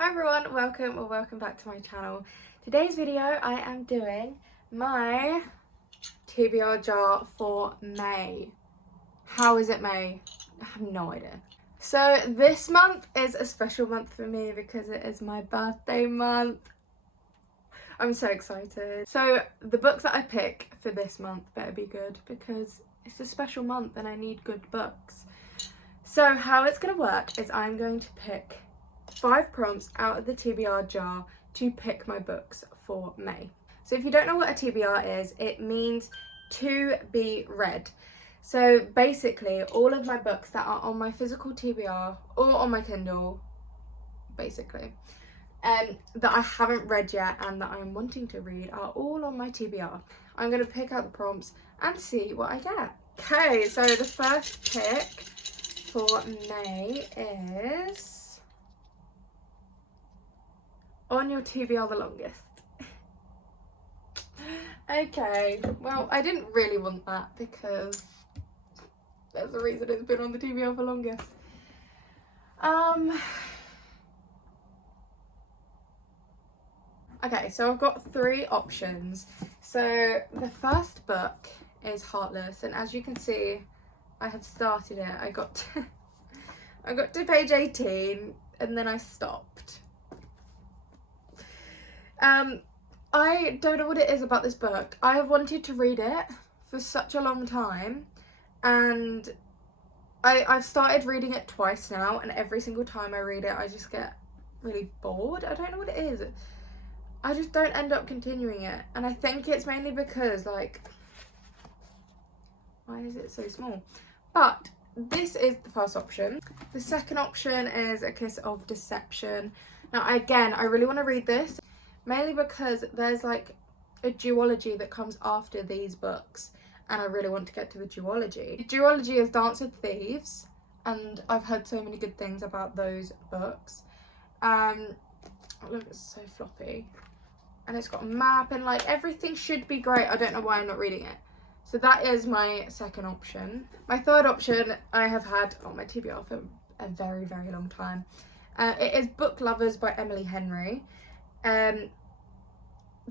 Hi everyone, welcome back to my channel. Today's video I am doing my TBR jar for May. How is it May? I have no idea. So this month is a special month for me because it is my birthday month. I'm so excited. So the books that I pick for this month better be good because it's a special month and I need good books. So how it's going to work is I'm going to pick 5 prompts out of the TBR jar to pick my books for May. So if you don't know what a TBR is, it means to be read. So basically all of my books that are on my physical TBR or on my Kindle, basically, that I haven't read yet and that I'm wanting to read are all on my TBR. I'm going to pick out the prompts and see what I get. Okay, so the first pick for May is On Your TBR the Longest. Okay, well, I didn't really want that because there's a reason it's been on the TBR for longest. Okay, so I've got 3 options. So the first book is Heartless, and as you can see, I have started it. I got to page 18 and then I stopped. I don't know what it is about this book. I have wanted to read it for such a long time, and I've started reading it twice now, and every single time I read it I just get really bored. I don't know what it is. I just don't end up continuing it, and I think it's mainly because, like, why is it so small? But this is the first option. The second option is A Kiss of Deception. Now again, I really want to read this, mainly because there's like a duology that comes after these books and I really want to get to the duology. The duology is Dance with Thieves, and I've heard so many good things about those books. Look, it's so floppy. And it's got a map and like everything should be great. I don't know why I'm not reading it. So that is my second option. My third option I have had on my TBR for a very, very long time. It is Book Lovers by Emily Henry.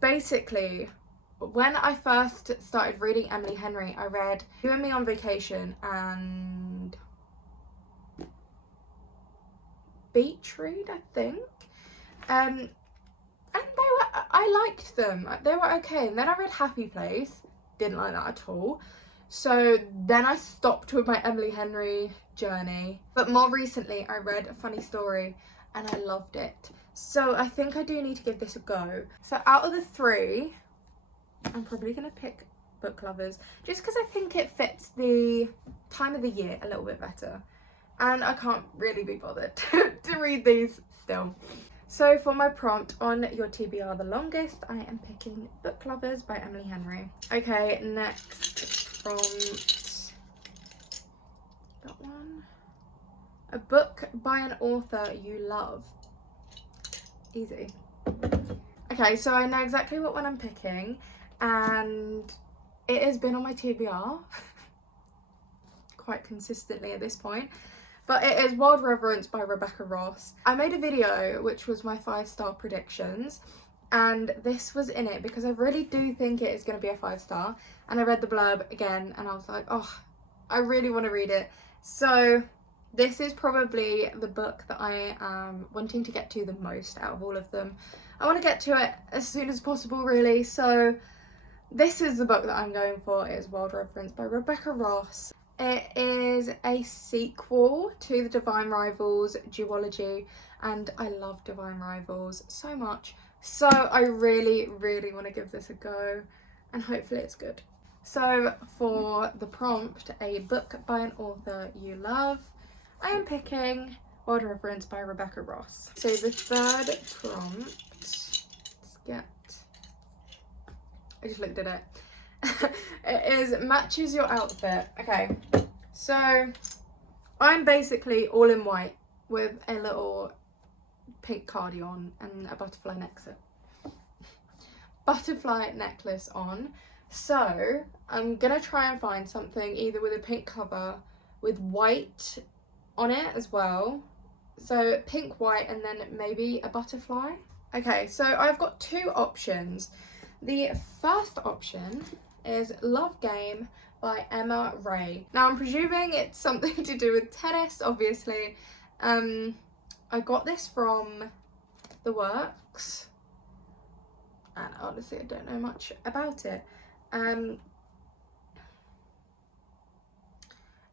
Basically, when I first started reading Emily Henry, I read You and Me on Vacation and Beach Read, I think. And I liked them. They were okay. And then I read Happy Place. Didn't like that at all. So then I stopped with my Emily Henry journey. But more recently, I read A Funny Story and I loved it. So I think I do need to give this a go. So out of the 3, I'm probably going to pick Book Lovers just because I think it fits the time of the year a little bit better. And I can't really be bothered to read these still. So for my prompt On Your TBR the Longest, I am picking Book Lovers by Emily Henry. Okay, next prompt. That one. A book by an author you love. Easy. Okay, so I know exactly what one I'm picking, and it has been on my TBR quite consistently at this point. But it is Wild Reverence by Rebecca Ross. I made a video which was my 5-star predictions, and this was in it because I really do think it is going to be a 5-star. And I read the blurb again and I was like, oh, I really want to read it. So this is probably the book that I am wanting to get to the most out of all of them. I want to get to it as soon as possible, really. So this is the book that I'm going for. It is Wild Reverence by Rebecca Ross. It is a sequel to the Divine Rivals duology, and I love Divine Rivals so much. So I really, really want to give this a go, and hopefully it's good. So for the prompt, a book by an author you love, I am picking Wild Reverence by Rebecca Ross. So the third prompt, I just looked at it. It is Matches Your Outfit. Okay, so I'm basically all in white with a little pink cardigan and a butterfly necklace on. So I'm gonna try and find something either with a pink cover with white on it as well, So pink, white, and then maybe a butterfly. Okay, so I've got two options. The first option is Love Game by Emma Ray. Now I'm presuming it's something to do with tennis, obviously. I got this from The Works, and honestly I don't know much about it.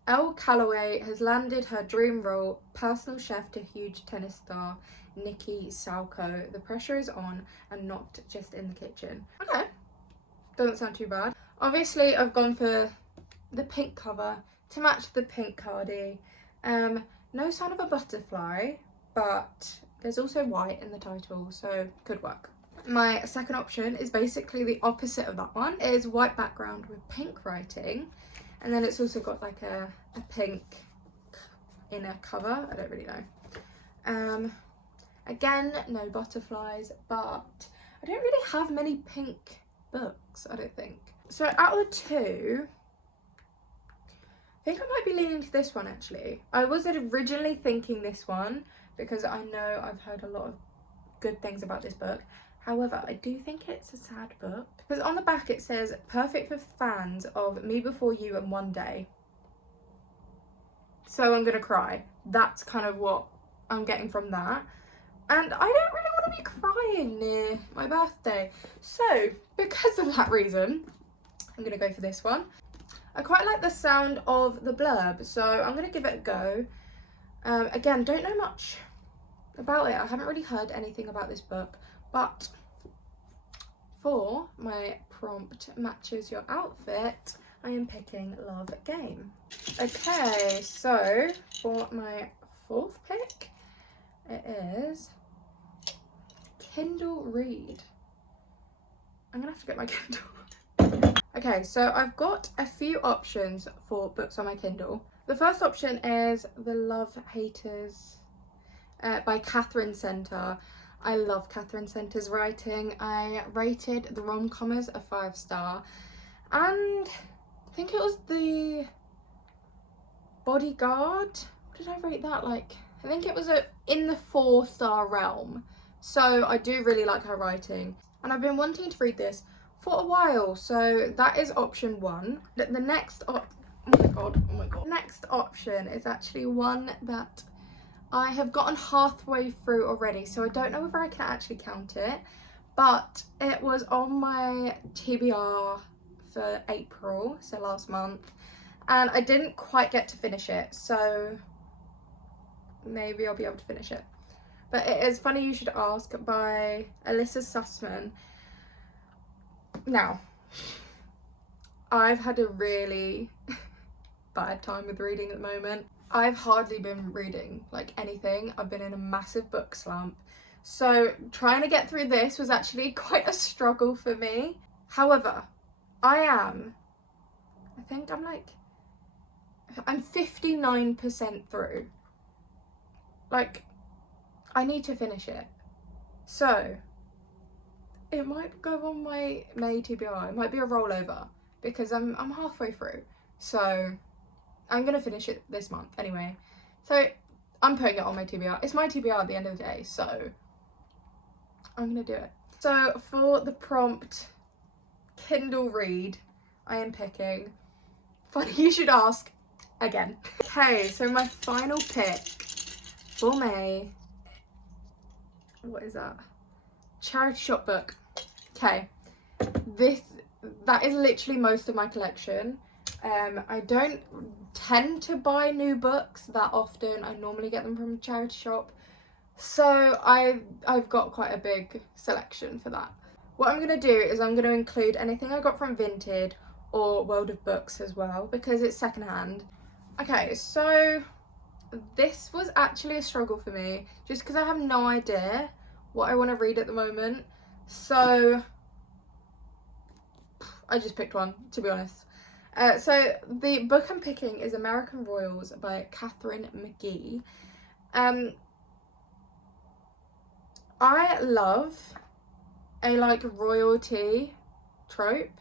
Elle Calloway has landed her dream role, personal chef to huge tennis star Nikki Salko. The pressure is on and not just in the kitchen. Okay, doesn't sound too bad. Obviously I've gone for the pink cover to match the pink cardie. No sign of a butterfly, but there's also white in the title, so could work. My second option is basically the opposite of that one. It is white background with pink writing, and then it's also got like a pink inner cover. I don't really know. Again, no butterflies, but I don't really have many pink books, I don't think. So out of the two, I think I might be leaning to this one actually. I was originally thinking this one because I know I've heard a lot of good things about this book. However, I do think it's a sad book because on the back it says perfect for fans of Me Before You and One Day. So I'm gonna cry. That's kind of what I'm getting from that. And I don't really want to be crying near my birthday. So because of that reason, I'm gonna go for this one. I quite like the sound of the blurb, so I'm gonna give it a go. Again, don't know much about it. I haven't really heard anything about this book, but for my prompt matches your outfit, I am picking Love Game. Okay, so for my fourth pick, it is Kindle Read. I'm gonna have to get my Kindle. Okay, so I've got a few options for books on my Kindle. The first option is The Love Haters by Catherine Center. I love Catherine Center's writing. I rated The Rom-Commers a 5-star, and I think it was The Bodyguard. What did I rate that? Like, I think it was in the 4-star realm. So I do really like her writing, and I've been wanting to read this for a while, so that is option one. The next oh my god. Next option is actually one that I have gotten halfway through already, so I don't know whether I can actually count it, but it was on my TBR for April, so last month, and I didn't quite get to finish it, so maybe I'll be able to finish it. But it is Funny You Should Ask by Alyssa Sussman. Now, I've had a really bad time with reading at the moment. I've hardly been reading like anything. I've been in a massive book slump. So trying to get through this was actually quite a struggle for me. However, I'm 59% through. Like, I need to finish it. So it might go on my May TBR. It might be a rollover because I'm halfway through. So I'm gonna finish it this month anyway. So I'm putting it on my TBR. It's my TBR at the end of the day, so I'm gonna do it. So for the prompt Kindle Read, I am picking Funny You Should Ask again. Okay, so my final pick for May, what is that? Charity shop book. Okay, that is literally most of my collection. I don't tend to buy new books that often. I normally get them from a charity shop, so I've got quite a big selection for that. What I'm gonna do is I'm gonna include anything I got from Vinted or World of Books as well, because it's secondhand. Okay, so this was actually a struggle for me just because I have no idea what I want to read at the moment, so I just picked one, to be honest. So the book I'm picking is American Royals by Catherine McGee. I love a royalty trope,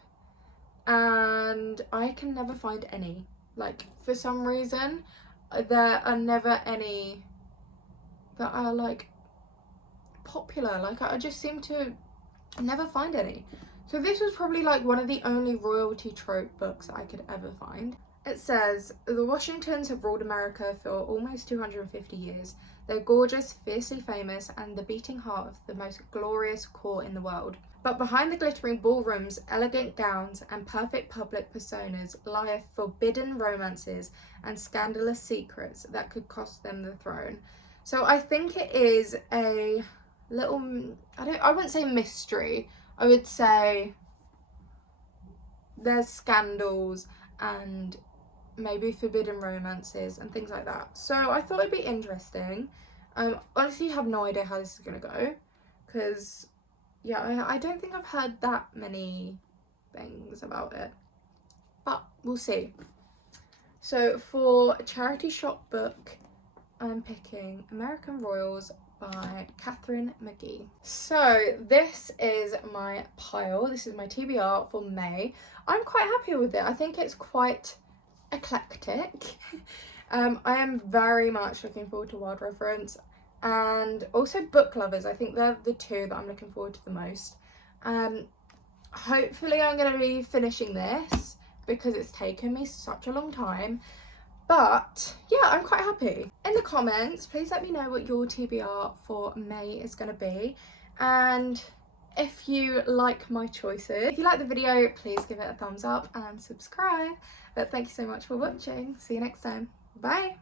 and I can never find any. Like, for some reason there are never any that are like popular. Like I just seem to never find any. So this was probably like one of the only royalty trope books I could ever find. It says, the Washingtons have ruled America for almost 250 years. They're gorgeous, fiercely famous, and the beating heart of the most glorious court in the world. But behind the glittering ballrooms, elegant gowns, and perfect public personas lie forbidden romances and scandalous secrets that could cost them the throne. So I think it is a little, I wouldn't say mystery. I would say there's scandals and maybe forbidden romances and things like that. So I thought it'd be interesting. Honestly, have no idea how this is gonna go, because yeah, I don't think I've heard that many things about it, but we'll see. So for a charity shop book, I'm picking American Royals by Catherine McGee. So this is my pile. This is my TBR for May. I'm quite happy with it. I think it's quite eclectic. I am very much looking forward to Wild Reference, and also Book Lovers. I think they're the two that I'm looking forward to the most. Hopefully I'm going to be finishing this because it's taken me such a long time. But yeah, I'm quite happy. In the comments, please let me know what your TBR for May is going to be, and if you like my choices. If you like the video, please give it a thumbs up and subscribe. But thank you so much for watching. See you next time. Bye.